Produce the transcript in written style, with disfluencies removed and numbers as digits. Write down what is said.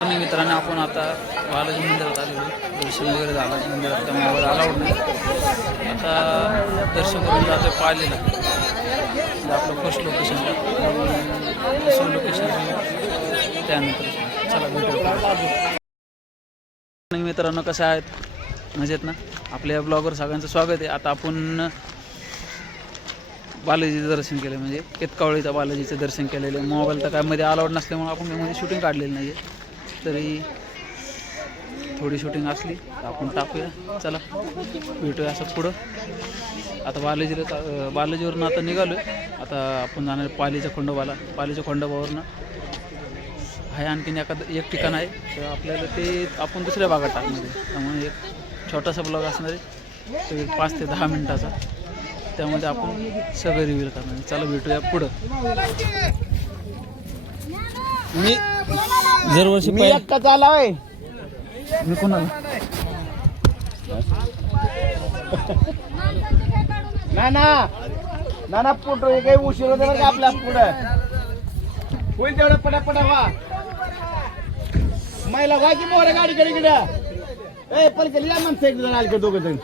मित्रांनो आपण आता बालाजी मंदिरात आलेलो दर्शन वगैरे झालं मंदिरात त्यामुळे अलाउड नाही आता दर्शन करून जातो पाहिलेलं आपलं फर्स्ट लोकेशनला दुसरं लोकेशन त्यानंतर चला भेटू मित्रांनो कसे आहेत मजेत ना आपल्या या ब्लॉगवर सगळ्यांचं स्वागत आहे आता आपण बालाजीचं दर्शन केलं म्हणजे केतकावळीच्या बालाजीचं दर्शन केलेलं मोबाईल तर काय मध्ये अलाउड नसल्यामुळे आपण मध्ये शूटिंग काढलेली नाही तरी थोडी शूटिंग असली तर आपण टाकूया चला भेटूया असं पुढं आता बालाजीवरून आता निघालो आता आपण जाणार पालीच्या खंडोबाला पालीच्या खंडोबावरनं आहे आणखीन एक ठिकाण आहे तर आपल्याला ते आपण दुसऱ्या भागात टाकणार आहे त्यामुळे एक छोटासा ब्लॉग असणार आहे तो एक 5 ते 10 मिनटाचा त्यामध्ये आपण सगळं रिव्हील करणार आहे चला भेटूया पुढं मी दरवर्षी मी एकटा चालाय मी कोणाला ना फोटो काही उशीर होते बघा आपल्या पुढं होईल तेवढं पटापटा व्हा महिला व्हा की मोर गाडी कडे ए पलके या माणसं एक जण आले का दोघं जण